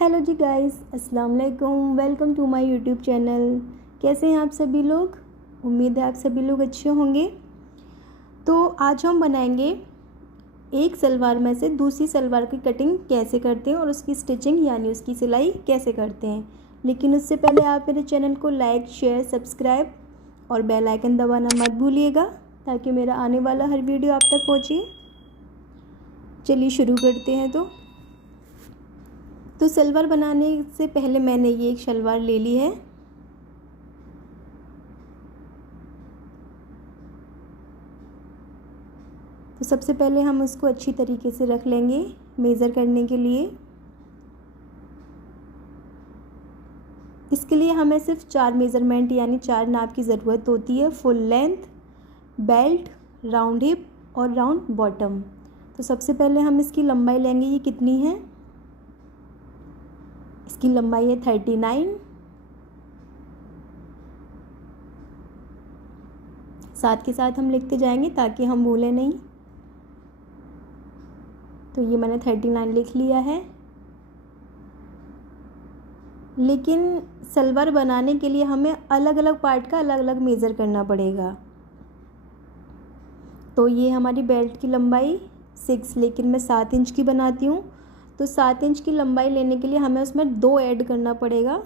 Hello जी guys, अस्सलाम वालेकुम। Welcome to my YouTube channel. कैसे हैं आप सभी लोग? उम्मीद है आप सभी लोग अच्छे होंगे। तो आज हम बनाएंगे एक सलवार में से दूसरी सलवार की कटिंग कैसे करते हैं और उसकी स्टिचिंग यानी उसकी सिलाई कैसे करते हैं। लेकिन उससे पहले आप मेरे चैनल को लाइक, शेयर, सब्सक्राइब और बेल आइकन दबाना मत भूलिएगा ताकि मेरा आने वाला हर वीडियो आप तक पहुँचे। चलिए शुरू करते हैं। तो सलवार बनाने से पहले मैंने ये एक सलवार ले ली है। तो सबसे पहले हम उसको अच्छी तरीके से रख लेंगे मेज़र करने के लिए। इसके लिए हमें सिर्फ 4 मेज़रमेंट यानी 4 नाप की ज़रूरत होती है। Full length, belt, round hip और राउंड बॉटम। तो सबसे पहले हम इसकी लंबाई लेंगे। ये कितनी है? इसकी लंबाई है 39। साथ के साथ हम लिखते जाएंगे ताकि हम भूलें नहीं। तो ये मैंने 39 लिख लिया है। लेकिन सलवार बनाने के लिए हमें अलग अलग पार्ट का अलग अलग मेज़र करना पड़ेगा। तो ये हमारी बेल्ट की लंबाई 6, लेकिन मैं 7 इंच की बनाती हूँ। तो 7 इंच की लंबाई लेने के लिए हमें उसमें 2 ऐड करना पड़ेगा,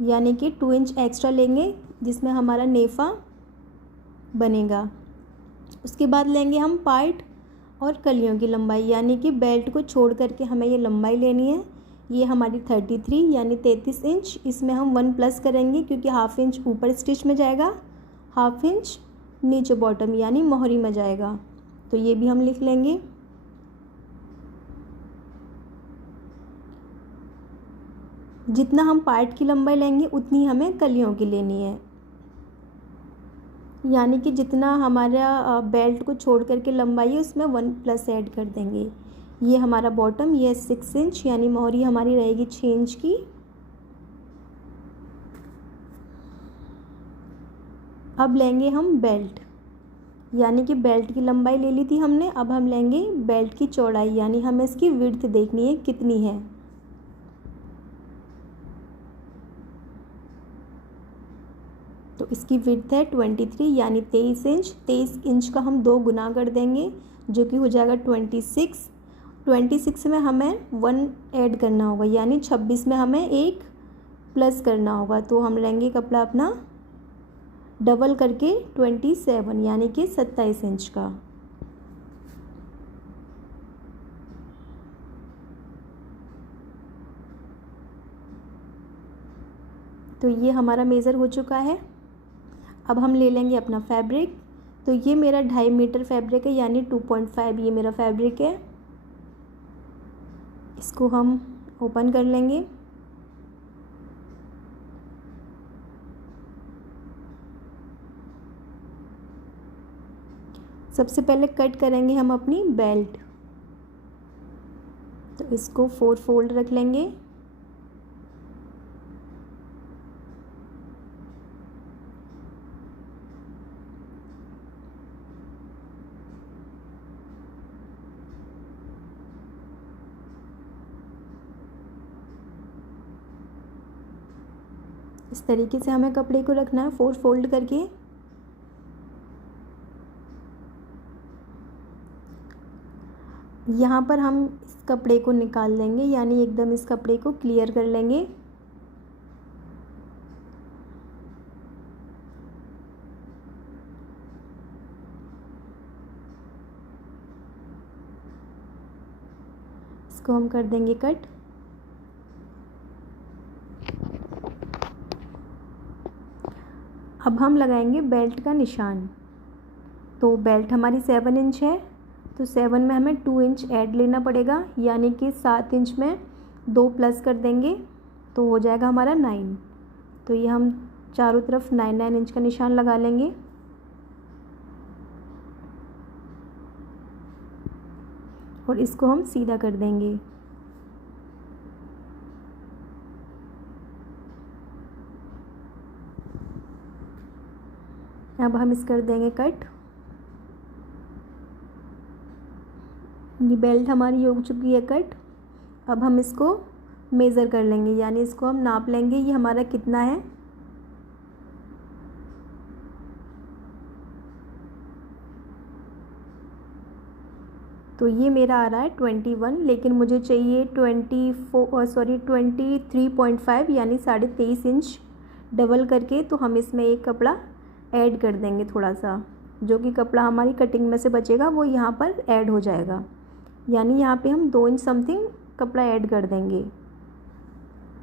यानी कि 2 इंच एक्स्ट्रा लेंगे जिसमें हमारा नेफा बनेगा। उसके बाद लेंगे हम पार्ट और कलियों की लंबाई, यानी कि बेल्ट को छोड़ करके हमें ये लंबाई लेनी है। ये हमारी 33 यानी 33 इंच। इसमें हम 1 प्लस करेंगे क्योंकि हाफ इंच ऊपर स्टिच में जाएगा, हाफ इंच नीचे बॉटम यानी मोहरी में जाएगा। तो ये भी हम लिख लेंगे। जितना हम पार्ट की लंबाई लेंगे उतनी हमें कलियों की लेनी है, यानी कि जितना हमारा बेल्ट को छोड़ करके लंबाई है उसमें 1 प्लस ऐड कर देंगे। ये हमारा बॉटम, ये 6 इंच यानी मोहरी हमारी रहेगी 6 इंच की। अब लेंगे हम बेल्ट, यानी कि बेल्ट की लंबाई ले ली थी हमने। अब हम लेंगे बेल्ट की चौड़ाई, यानी हमें इसकी विड्थ देखनी है कितनी है। तो इसकी विड्थ है 23 यानी 23 इंच। 23 इंच का हम 2 गुना कर देंगे जो कि हो जाएगा 26। 26 में हमें 1 ऐड करना होगा, यानी 26 में हमें 1 प्लस करना होगा। तो हम लेंगे कपड़ा अपना डबल करके 27 यानी कि 27 इंच का। तो ये हमारा मेज़र हो चुका है। अब हम ले लेंगे अपना फैब्रिक। तो ये मेरा 2.5 मीटर फैब्रिक है, यानी 2.5 ये मेरा फैब्रिक है। इसको हम ओपन कर लेंगे। सबसे पहले कट करेंगे हम अपनी बेल्ट। तो इसको 4 फोल्ड रख लेंगे। इस तरीके से हमें कपड़े को रखना है 4 फोल्ड करके। यहाँ पर हम इस कपड़े को निकाल लेंगे, यानी एकदम इस कपड़े को क्लियर कर लेंगे। इसको हम कर देंगे कट। अब हम लगाएंगे बेल्ट का निशान। तो बेल्ट हमारी 7 इंच है, तो 7 में हमें 2 इंच ऐड लेना पड़ेगा, यानी कि 7 इंच में 2 प्लस कर देंगे तो हो जाएगा हमारा 9। तो ये हम चारों तरफ 9 इंच का निशान लगा लेंगे। और इसको हम सीधा कर देंगे। अब हम इस कर देंगे कट। ये बेल्ट हमारी हो चुकी है कट। अब हम इसको मेज़र कर लेंगे, यानी इसको हम नाप लेंगे ये हमारा कितना है। तो ये मेरा आ रहा है 21, लेकिन मुझे चाहिए 23.5 यानी 23.5 इंच डबल करके। तो हम इसमें एक कपड़ा ऐड कर देंगे थोड़ा सा, जो कि कपड़ा हमारी कटिंग में से बचेगा वो यहाँ पर ऐड हो जाएगा, यानी यहाँ पे हम 2 इंच समथिंग कपड़ा ऐड कर देंगे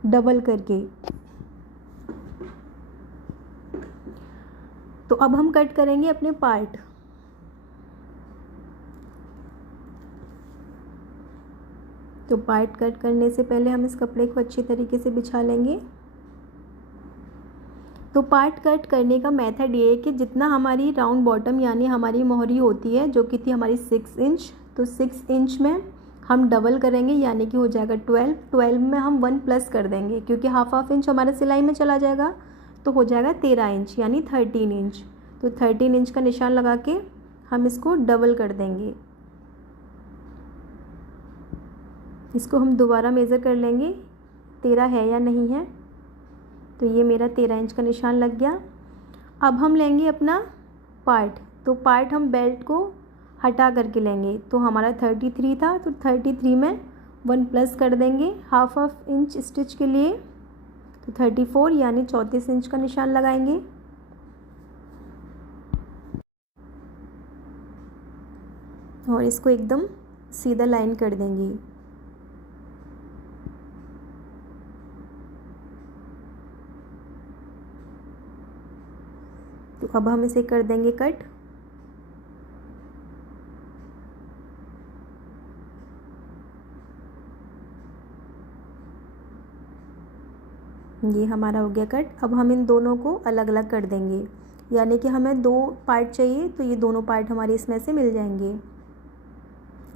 डबल करके। तो अब हम कट करेंगे अपने पार्ट। तो पार्ट कट करने से पहले हम इस कपड़े को अच्छी तरीके से बिछा लेंगे। तो पार्ट कट करने का मेथड ये है कि जितना हमारी राउंड बॉटम यानी हमारी मोहरी होती है, जो कि थी हमारी 6 इंच, तो 6 इंच में हम डबल करेंगे यानी कि हो जाएगा 12 में हम 1 प्लस कर देंगे, क्योंकि हाफ इंच हमारा सिलाई में चला जाएगा, तो हो जाएगा 13 इंच यानी 13 इंच। तो 13 इंच का निशान लगा के हम इसको डबल कर देंगे। इसको हम दोबारा मेज़र कर लेंगे 13 है या नहीं है। तो ये मेरा 13 इंच का निशान लग गया। अब हम लेंगे अपना पार्ट। तो पार्ट हम बेल्ट को हटा करके लेंगे। तो हमारा 33 था, तो 33 में 1 प्लस कर देंगे हाफ इंच स्टिच के लिए, तो 34 यानी 34 इंच का निशान लगाएंगे। और इसको एकदम सीधा लाइन कर देंगे। तो अब हम इसे कर देंगे कट। ये हमारा हो गया कट। अब हम इन दोनों को अलग अलग कर देंगे, यानी कि हमें 2 पार्ट चाहिए, तो ये दोनों पार्ट हमारे इसमें से मिल जाएंगे।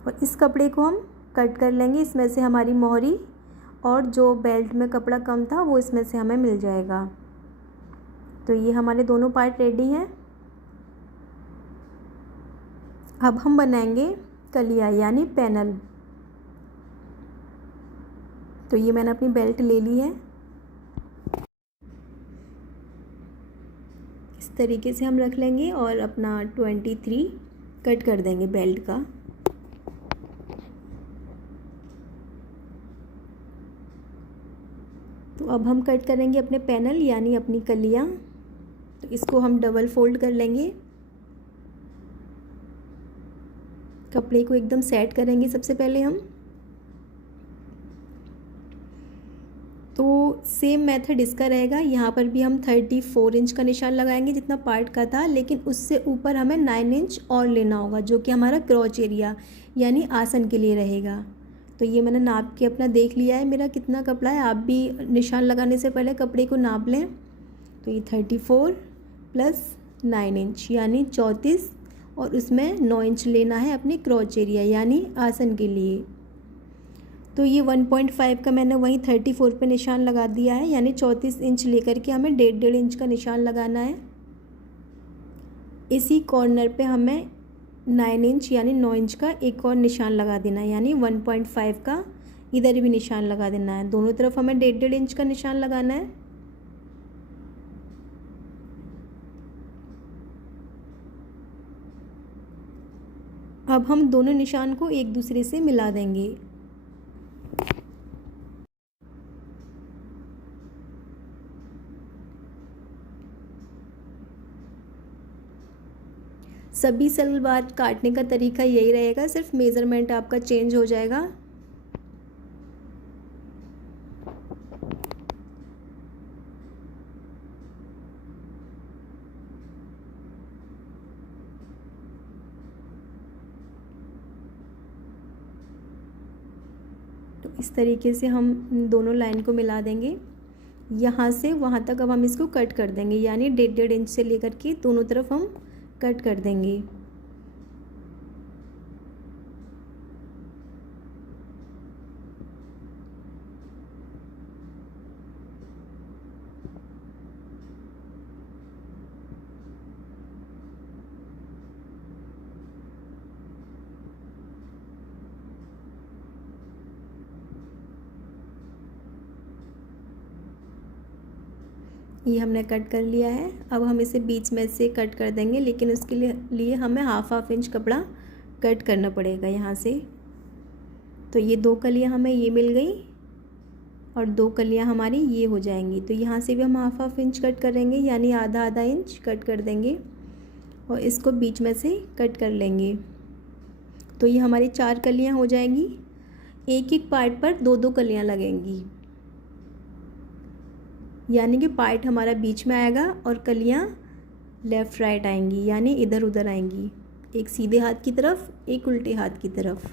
और इस कपड़े को हम कट कर लेंगे। इसमें से हमारी मोहरी और जो बेल्ट में कपड़ा कम था वो इसमें से हमें मिल जाएगा। तो ये हमारे दोनों पार्ट रेडी हैं। अब हम बनाएंगे कलिया यानी पैनल। तो ये मैंने अपनी बेल्ट ले ली है। इस तरीके से हम रख लेंगे और अपना 23 कट कर देंगे बेल्ट का। तो अब हम कट करेंगे अपने पैनल यानी अपनी कलियाँ। तो इसको हम डबल फोल्ड कर लेंगे। कपड़े को एकदम सेट करेंगे सबसे पहले हम। तो सेम मेथड इसका रहेगा। यहाँ पर भी हम 34 इंच का निशान लगाएंगे जितना पार्ट का था, लेकिन उससे ऊपर हमें 9 इंच और लेना होगा, जो कि हमारा क्रॉच एरिया यानी आसन के लिए रहेगा। तो ये मैंने नाप के अपना देख लिया है मेरा कितना कपड़ा है। आप भी निशान लगाने से पहले कपड़े को नाप लें। तो ये 34 प्लस 9 इंच यानी 34, और उसमें 9 इंच लेना है अपने क्रॉच एरिया यानी आसन के लिए। तो ये 1.5 का मैंने वहीं 34 पे निशान लगा दिया है, यानी 34 इंच लेकर के हमें 1.5 इंच का निशान लगाना है। इसी कॉर्नर पे हमें 9 इंच यानी 9 इंच का एक और निशान लगा देना है, यानी 1.5 का इधर भी निशान लगा देना है। दोनों तरफ हमें 1.5 इंच का निशान लगाना है। अब हम दोनों निशान को एक दूसरे से मिला देंगे। सभी सलवार काटने का तरीका यही रहेगा, सिर्फ मेज़रमेंट आपका चेंज हो जाएगा। तो इस तरीके से हम दोनों लाइन को मिला देंगे। यहाँ से वहाँ तक अब हम इसको कट कर देंगे, यानी 1.5 इंच से लेकर के दोनों तरफ हम कट कर देंगे। ये हमने कट कर लिया है। अब हम इसे बीच में से कट कर देंगे, लेकिन उसके लिए हमें हाफ इंच कपड़ा कट करना पड़ेगा यहाँ से। तो ये 2 कलियाँ हमें ये मिल गई और 2 कलियाँ हमारी ये हो जाएंगी। तो यहाँ से भी हम हाफ इंच कट करेंगे, यानी आधा इंच कट कर देंगे और इसको बीच में से कट कर लेंगे। तो ये हमारी 4 कलियाँ हो जाएंगी। एक एक पार्ट पर 2-2 कलियाँ लगेंगी, यानी कि पार्ट हमारा बीच में आएगा और कलियाँ लेफ़्ट राइट आएंगी, यानी इधर उधर आएंगी, एक सीधे हाथ की तरफ, एक उल्टे हाथ की तरफ।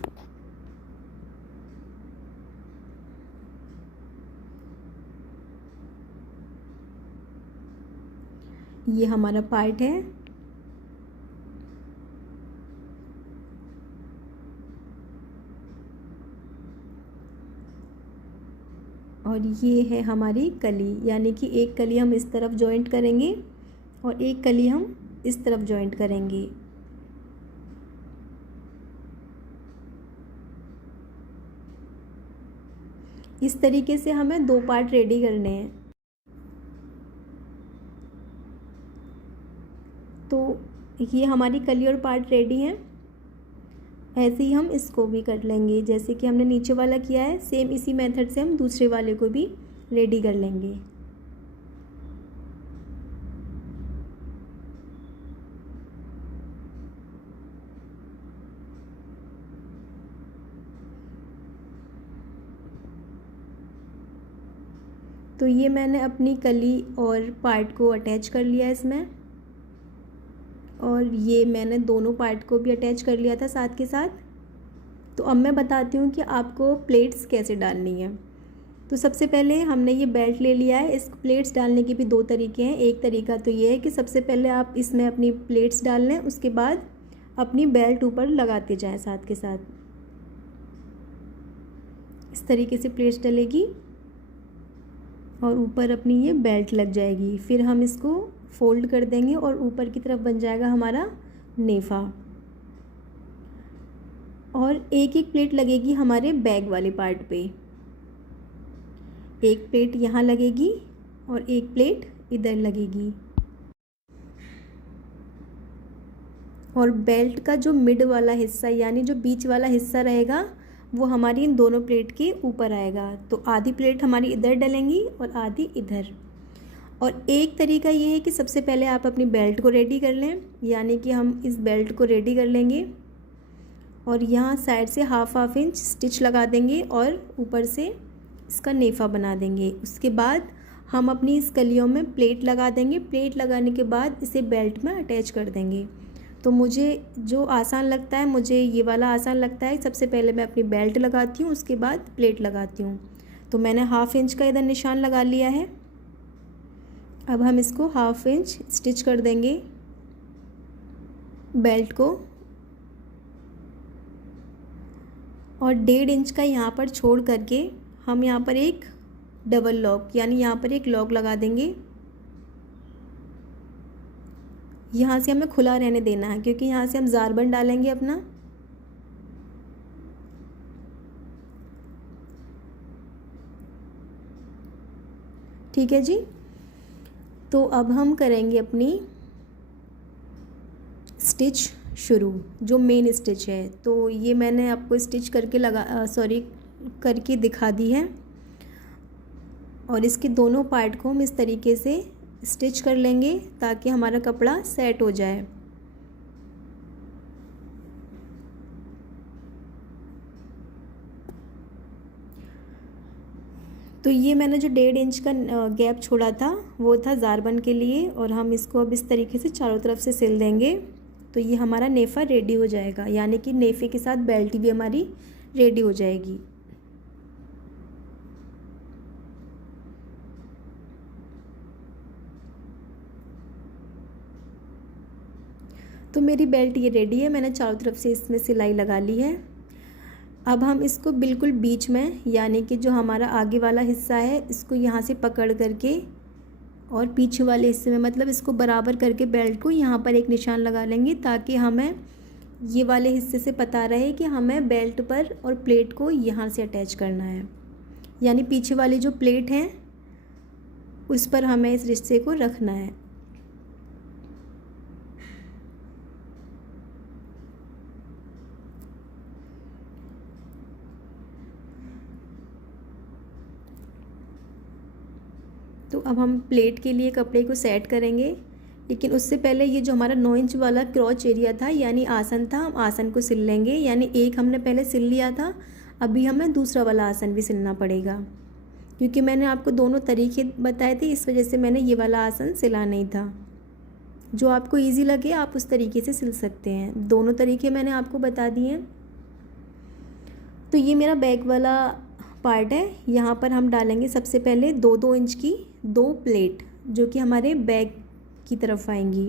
ये हमारा पार्ट है। और ये है हमारी कली, यानी कि एक कली हम इस तरफ जॉइंट करेंगे और एक कली हम इस तरफ जॉइंट करेंगे। इस तरीके से हमें 2 पार्ट रेडी करने हैं। तो ये हमारी कली और पार्ट रेडी हैं। ऐसे ही हम इसको भी कर लेंगे, जैसे कि हमने नीचे वाला किया है, सेम इसी मेथड से हम दूसरे वाले को भी रेडी कर लेंगे। तो ये मैंने अपनी कली और पार्ट को अटैच कर लिया है इसमें, और ये मैंने दोनों पार्ट को भी अटैच कर लिया था साथ के साथ। तो अब मैं बताती हूँ कि आपको प्लेट्स कैसे डालनी है। तो सबसे पहले हमने ये बेल्ट ले लिया है। इस प्लेट्स डालने के भी 2 तरीके हैं। एक तरीका तो ये है कि सबसे पहले आप इसमें अपनी प्लेट्स डाल लें, उसके बाद अपनी बेल्ट ऊपर लगाते जाएं साथ के साथ। इस तरीके से प्लेट्स डलेगी और ऊपर अपनी ये बेल्ट लग जाएगी। फिर हम इसको फोल्ड कर देंगे और ऊपर की तरफ बन जाएगा हमारा नेफा। और एक एक प्लेट लगेगी हमारे बैग वाले पार्ट पे। एक प्लेट यहाँ लगेगी और एक प्लेट इधर लगेगी। और बेल्ट का जो मिड वाला हिस्सा, यानी जो बीच वाला हिस्सा रहेगा, वो हमारी इन दोनों प्लेट के ऊपर आएगा। तो आधी प्लेट हमारी इधर डलेंगी और आधी इधर। और एक तरीका ये है कि सबसे पहले आप अपनी बेल्ट को रेडी कर लें, यानी कि हम इस बेल्ट को रेडी कर लेंगे और यहाँ साइड से हाफ इंच स्टिच लगा देंगे और ऊपर से इसका नेफा बना देंगे। उसके बाद हम अपनी इस कलियों में प्लेट लगा देंगे। प्लेट लगाने के बाद इसे बेल्ट में अटैच कर देंगे। तो मुझे जो आसान लगता है, मुझे ये वाला आसान लगता है। सबसे पहले मैं अपनी बेल्ट लगाती हूँ, उसके बाद प्लेट लगाती हूँ। तो मैंने हाफ इंच का इधर निशान लगा लिया है। अब हम इसको हाफ इंच स्टिच कर देंगे बेल्ट को, और 1.5 इंच का यहाँ पर छोड़ करके हम यहाँ पर एक डबल लॉक, यानी यहाँ पर एक लॉक लगा देंगे। यहाँ से हमें खुला रहने देना है, क्योंकि यहाँ से हम ज़ारबंद डालेंगे अपना। ठीक है जी। तो अब हम करेंगे अपनी स्टिच शुरू, जो मेन स्टिच है। तो ये मैंने आपको स्टिच करके करके दिखा दी है। और इसके दोनों पार्ट को हम इस तरीके से स्टिच कर लेंगे ताकि हमारा कपड़ा सेट हो जाए। तो ये मैंने जो 1.5 इंच का गैप छोड़ा था वो था ज़ारबंद के लिए, और हम इसको अब इस तरीके से चारों तरफ से सिल देंगे। तो ये हमारा नेफ़ा रेडी हो जाएगा, यानी कि नेफ़े के साथ बेल्ट भी हमारी रेडी हो जाएगी। तो मेरी बेल्ट ये रेडी है। मैंने चारों तरफ से इसमें सिलाई लगा ली है। अब हम इसको बिल्कुल बीच में, यानी कि जो हमारा आगे वाला हिस्सा है, इसको यहाँ से पकड़ करके और पीछे वाले हिस्से में, मतलब इसको बराबर करके बेल्ट को यहाँ पर एक निशान लगा लेंगे, ताकि हमें ये वाले हिस्से से पता रहे कि हमें बेल्ट पर और प्लेट को यहाँ से अटैच करना है। यानी पीछे वाली जो प्लेट है उस पर हमें इस रिश्ते को रखना है। तो अब हम प्लेट के लिए कपड़े को सेट करेंगे, लेकिन उससे पहले ये जो हमारा 9 इंच वाला क्रॉच एरिया था यानी आसन था, हम आसन को सिल लेंगे। यानी एक हमने पहले सिल लिया था, अभी हमें दूसरा वाला आसन भी सिलना पड़ेगा, क्योंकि मैंने आपको दोनों तरीके बताए थे, इस वजह से मैंने ये वाला आसन सिला नहीं था। जो आपको ईजी लगे आप उस तरीके से सिल सकते हैं, दोनों तरीके मैंने आपको बता दिए हैं। तो ये मेरा बैक वाला पार्ट है, यहाँ पर हम डालेंगे सबसे पहले 2-2 इंच की 2 प्लेट, जो कि हमारे बैक की तरफ आएंगी।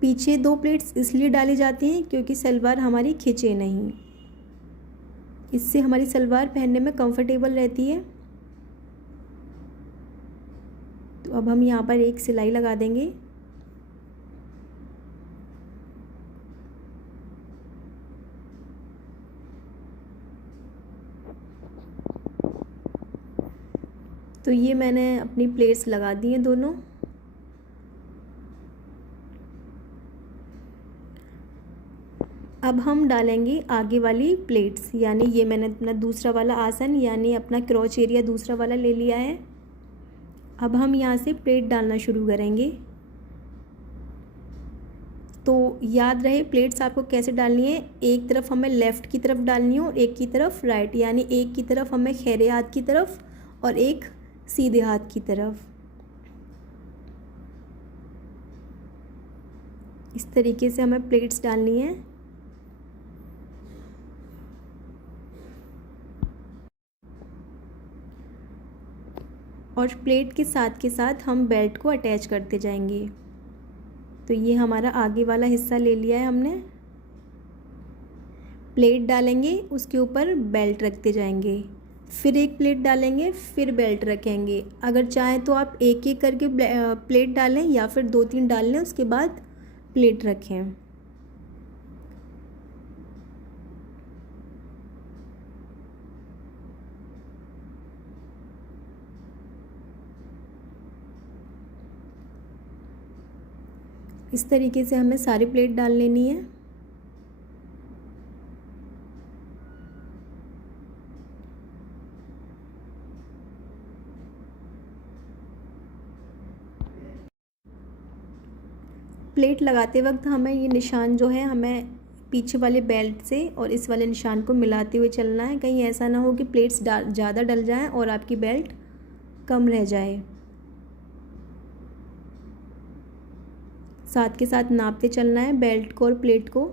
पीछे 2 प्लेट्स इसलिए डाली जाती हैं क्योंकि सलवार हमारी खिंचे नहीं, इससे हमारी सलवार पहनने में कंफर्टेबल रहती है। तो अब हम यहाँ पर एक सिलाई लगा देंगे। तो ये मैंने अपनी प्लेट्स लगा दी हैं दोनों। अब हम डालेंगे आगे वाली प्लेट्स, यानी ये मैंने अपना दूसरा वाला आसन यानी अपना क्रॉच एरिया दूसरा वाला ले लिया है। अब हम यहाँ से प्लेट डालना शुरू करेंगे। तो याद रहे प्लेट्स आपको कैसे डालनी है, एक तरफ हमें लेफ़्ट की तरफ डालनी है और एक की तरफ राइट, यानी एक की तरफ हमें खैरे हाथ की तरफ और एक सीधे हाथ की तरफ। इस तरीके से हमें प्लेट्स डालनी है। और प्लेट के साथ हम बेल्ट को अटैच करते जाएंगे। तो ये हमारा आगे वाला हिस्सा ले लिया है हमने, प्लेट डालेंगे, उसके ऊपर बेल्ट रखते जाएंगे, फिर एक प्लेट डालेंगे, फिर बेल्ट रखेंगे। अगर चाहें तो आप एक एक करके प्लेट डालें या फिर 2-3 डाल लें, उसके बाद प्लेट रखें। इस तरीके से हमें सारी प्लेट डाल लेनी है। प्लेट लगाते वक्त हमें ये निशान जो है हमें पीछे वाले बेल्ट से और इस वाले निशान को मिलाते हुए चलना है, कहीं ऐसा ना हो कि प्लेट्स ज़्यादा डल जाएं और आपकी बेल्ट कम रह जाए। साथ के साथ नापते चलना है बेल्ट को और प्लेट को।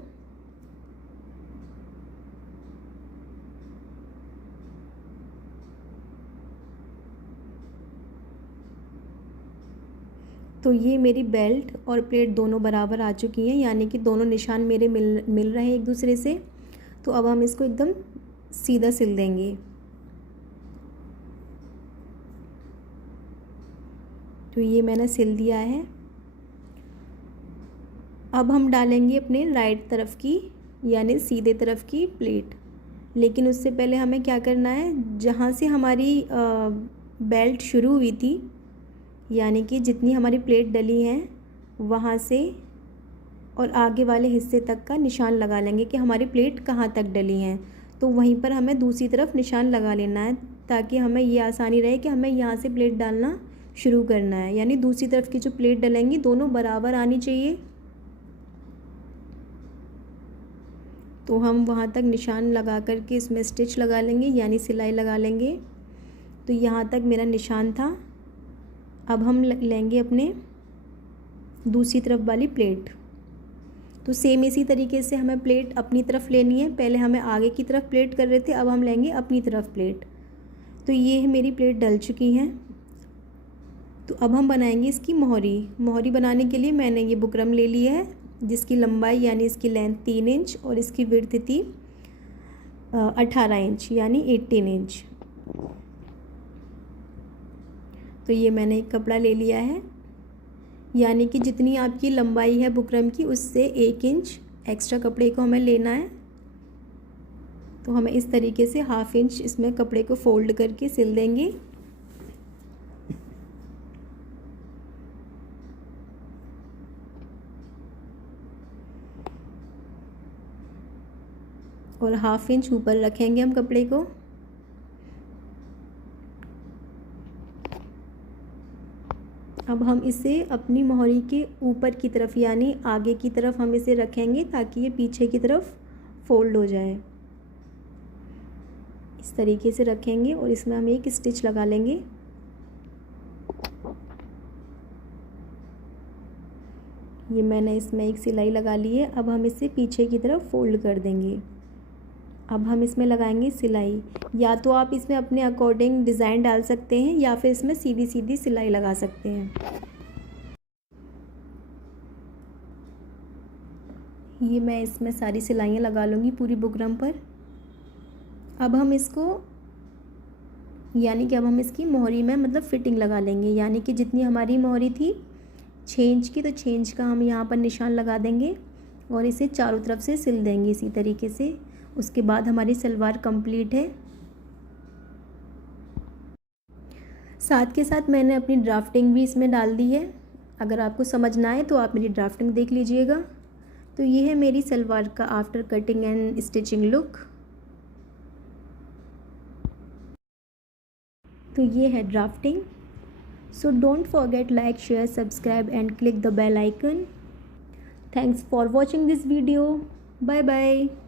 तो ये मेरी बेल्ट और प्लेट दोनों बराबर आ चुकी हैं, यानी कि दोनों निशान मेरे मिल रहे हैं एक दूसरे से। तो अब हम इसको एकदम सीधा सिल देंगे। तो ये मैंने सिल दिया है। अब हम डालेंगे अपने राइट तरफ की यानी सीधे तरफ की प्लेट, लेकिन उससे पहले हमें क्या करना है, जहाँ से हमारी बेल्ट शुरू हुई थी यानी कि जितनी हमारी प्लेट डली हैं वहाँ से और आगे वाले हिस्से तक का निशान लगा लेंगे कि हमारी प्लेट कहाँ तक डली हैं। तो वहीं पर हमें दूसरी तरफ निशान लगा लेना है, ताकि हमें ये आसानी रहे कि हमें यहाँ से प्लेट डालना शुरू करना है। यानी दूसरी तरफ की जो प्लेट डलेंगी दोनों बराबर आनी चाहिए। तो हम वहाँ तक निशान लगा कर के इसमें स्टिच लगा लेंगे यानी सिलाई लगा लेंगे। तो यहाँ तक मेरा निशान था। अब हम लेंगे अपने दूसरी तरफ वाली प्लेट। तो सेम इसी तरीके से हमें प्लेट अपनी तरफ लेनी है। पहले हमें आगे की तरफ प्लेट कर रहे थे, अब हम लेंगे अपनी तरफ प्लेट। तो ये मेरी प्लेट डल चुकी हैं। तो अब हम बनाएंगे इसकी मोहरी। मोहरी बनाने के लिए मैंने ये बुकरम ले ली है, जिसकी लंबाई यानी इसकी लेंथ 3 इंच और इसकी विड्थ थी 18 इंच यानी 18 इंच। तो ये मैंने एक कपड़ा ले लिया है, यानी कि जितनी आपकी लंबाई है बुकरम की उससे 1 इंच एक्स्ट्रा कपड़े को हमें लेना है। तो हमें इस तरीके से 1/2 इंच इसमें कपड़े को फोल्ड करके सिल देंगे। और 1/2 इंच ऊपर रखेंगे हम कपड़े को। अब हम इसे अपनी मोहरी के ऊपर की तरफ यानी आगे की तरफ हम इसे रखेंगे ताकि ये पीछे की तरफ फोल्ड हो जाए। इस तरीके से रखेंगे और इसमें हम एक स्टिच लगा लेंगे। ये मैंने इसमें एक सिलाई लगा ली है। अब हम इसे पीछे की तरफ फोल्ड कर देंगे। अब हम इसमें लगाएंगे सिलाई। या तो आप इसमें अपने अकॉर्डिंग डिज़ाइन डाल सकते हैं या फिर इसमें सीधी सीधी सिलाई लगा सकते हैं। ये मैं इसमें सारी सिलाइयाँ लगा लूँगी पूरी बुकरम पर। अब हम इसको यानी कि अब हम इसकी मोहरी में मतलब फ़िटिंग लगा लेंगे। यानी कि जितनी हमारी मोहरी थी 6 इंच की, तो 6 इंच का हम यहाँ पर निशान लगा देंगे और इसे चारों तरफ से सिल देंगे इसी तरीके से। उसके बाद हमारी सलवार कंप्लीट है। साथ के साथ मैंने अपनी ड्राफ्टिंग भी इसमें डाल दी है। अगर आपको समझना है तो आप मेरी ड्राफ्टिंग देख लीजिएगा। तो ये है मेरी सलवार का after cutting and stitching look. तो ये है drafting. So don't forget like, share, subscribe and click the bell icon. Thanks for watching this video. Bye bye.